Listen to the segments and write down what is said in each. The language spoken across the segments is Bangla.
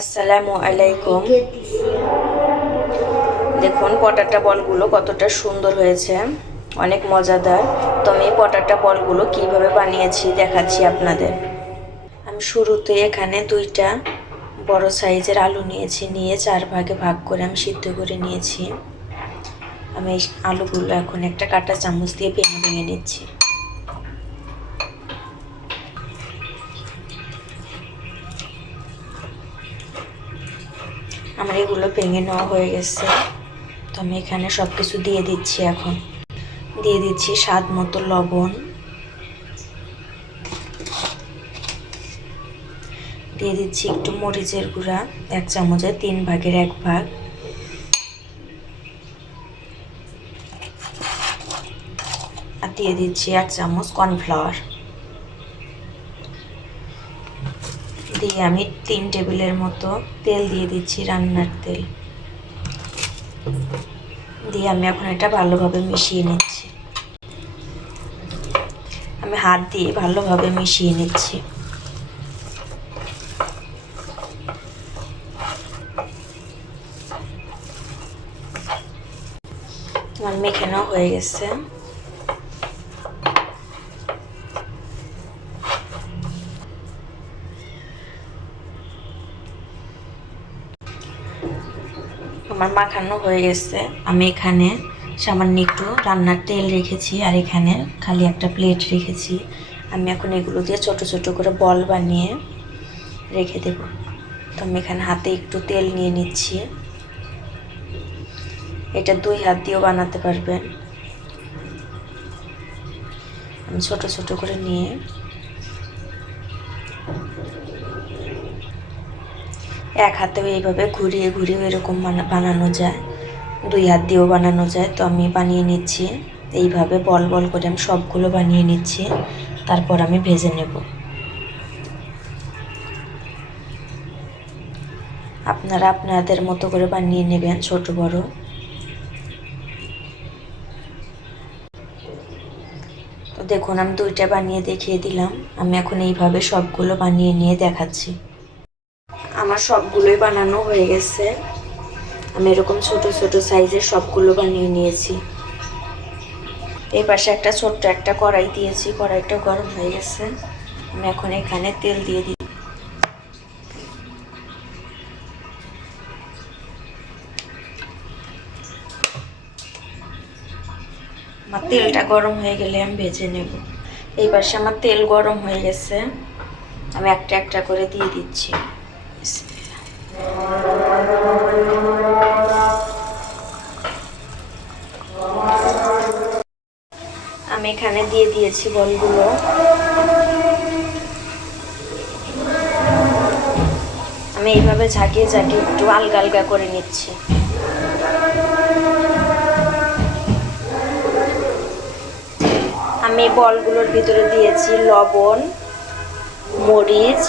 আসসালামু আলাইকুম। দেখুন, পটাটা বলগুলো কতটা সুন্দর হয়েছে। অনেক মজাদার। তো আমি পটাটা বলগুলো কীভাবে বানিয়েছি দেখাচ্ছি আপনাদের। আমি শুরুতে এখানে দুইটা বড় সাইজের আলু নিয়েছি, নিয়ে চার ভাগে ভাগ করে আমি সিদ্ধ করে নিয়েছি। আমি আলুগুলো এখন একটা কাঁটা চামচ দিয়ে ভেঙে ভেঙে নিচ্ছি। আমার এগুলো ভেঙে নেওয়া হয়ে গেছে। তো আমি এখানে সব কিছু দিয়ে দিচ্ছি এখন। দিয়ে দিচ্ছি স্বাদ মতো লবণ। দিয়ে দিচ্ছি একটু মরিচের গুঁড়া, এক চামচের তিন ভাগের এক ভাগ। আর দিয়ে দিচ্ছি এক চামচ কর্নফ্লাওয়ার। দিয়ে আমি তিন টেবিলের মতো তেল দিয়ে দিচ্ছি রান্নার তেল। দিয়ে আমি এখন এটা ভালোভাবে মিশিয়ে নিচ্ছি। আমি হাত দিয়ে ভালোভাবে মিশিয়ে নিচ্ছি। আমার মেখানো হয়ে গেছে। আমার মাখানো হয়ে গেছে। আমি এখানে সামান্য একটু রান্নার তেল রেখেছি আর এখানে খালি একটা প্লেট রেখেছি। আমি এখন এগুলো দিয়ে ছোট ছোট করে বল বানিয়ে রেখে দেব। তো আমি এখানে হাতে একটু তেল নিয়ে নিচ্ছি। এটা দুই হাত দিয়েও বানাতে পারবেন। আমি ছোট ছোট করে নিয়ে এক হাতেও এইভাবে ঘুরিয়ে ঘুরিয়ে এরকম বানা- বানানো যায়। দুই হাত দিয়েও বানানো যায়। তো আমি বানিয়ে নিচ্ছি। এইভাবে বল বল করে আমি সবগুলো বানিয়ে নিচ্ছি। তারপর আমি ভেজে নেব। আপনারা আপনাদের মতো করে বানিয়ে নেবেন, ছোট, বড়। তো দেখুন, আমি দুইটা বানিয়ে দেখিয়ে দিলাম। আমি এখন এইভাবে সবগুলো বানিয়ে নিয়ে দেখাচ্ছি। আমার সবগুলোই বানানো হয়ে গেছে। আমি এরকম ছোট ছোট সাইজের সবগুলো বানিয়ে নিয়েছি। এই পাশে একটা ছোট্ট একটা কড়াই দিয়েছি। কড়াইটা গরম হয়ে গেছে। আমি এখন এখানে তেল দিয়ে দিই। আমার তেলটা গরম হয়ে গেলে আমি ভেজে নেব। এই পাশে আমার তেল গরম হয়ে গেছে। আমি একটা একটা করে দিয়ে দিচ্ছি। আমি এখানে দিয়ে দিয়েছি বলগুলো। আমি এইভাবে ঝাঁকিয়ে ঝাঁকিয়ে একটু আলগা আলগা করে নিচ্ছি। আমি বলগুলোর ভিতরে দিয়েছি লবণ, মরিচ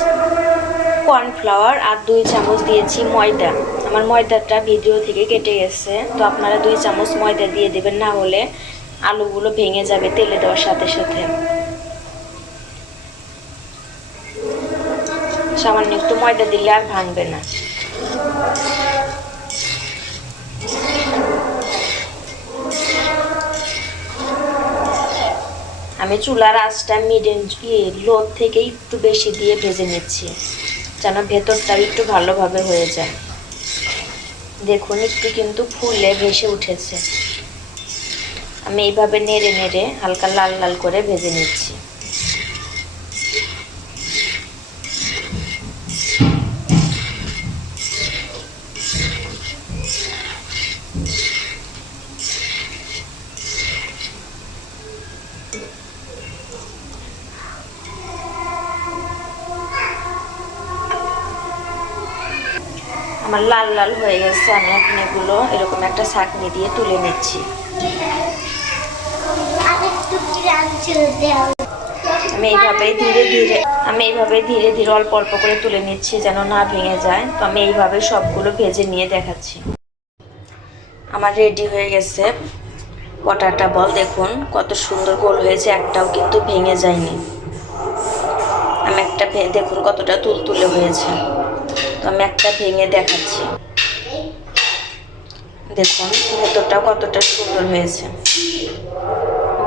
কর্নফ্লাওয়ার আর দুই চামচ দিয়েছি ময়দা। আমার ময়দাটা ভিডিও থেকে কেটে গেছে, তো আপনারা দুই চামচ ময়দা দিয়ে দেবেন, না হলে আলুগুলো ভেঙে যাবে তেলে দেওয়ার সাথে সাথে। সামান্য একটু ময়দা দিলে আর ভাঙবে না। আমি চুলার আঁচটা মিডিয়াম লো থেকে একটু বেশি দিয়ে ভেজে নিচ্ছি। যেন ভেতরটা একটু ভালোভাবে হয়ে যায়। দেখুন, একটু কিন্তু ফুলে ভেসে উঠেছে। আমি এইভাবে নেড়ে নেড়ে হালকা লাল লাল করে ভেজে নিচ্ছি। আমার লাল লাল হয়ে গেছে আমি এখন এগুলো এরকম একটা ছাঁকনি দিয়ে তুলে নিচ্ছি। আমি এইভাবে ধীরে ধীরে আমি এইভাবে ধীরে ধীরে অল্প অল্প করে তুলে নিচ্ছি যেন না ভেঙে যায়। তো আমি এইভাবে সবগুলো ভেজে নিয়ে দেখাচ্ছি। আমার রেডি হয়ে গেছে পটাটা বল। দেখুন কত সুন্দর গোল হয়েছে একটাও কিন্তু ভেঙে যায়নি। আমি একটা দেখুন কতটা তুলতুলে হয়েছে। তো আমি একটা ভেঙে দেখাচ্ছি। দেখুন, ভেতরটাও কতটা সুন্দর হয়েছে।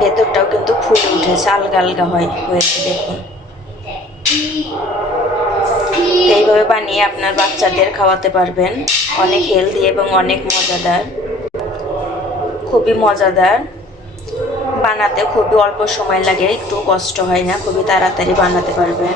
ভেতরটাও কিন্তু ফুলে উঠেছে, আলগা আলগা হয়, হয়েছে, দেখুন। এইভাবে বানিয়ে আপনার বাচ্চাদের খাওয়াতে পারবেন। অনেক হেলদি এবং অনেক মজাদার। খুবই মজাদার। বানাতে খুবই অল্প সময় লাগে, একটু কষ্ট হয় না, খুবই তাড়াতাড়ি বানাতে পারবেন।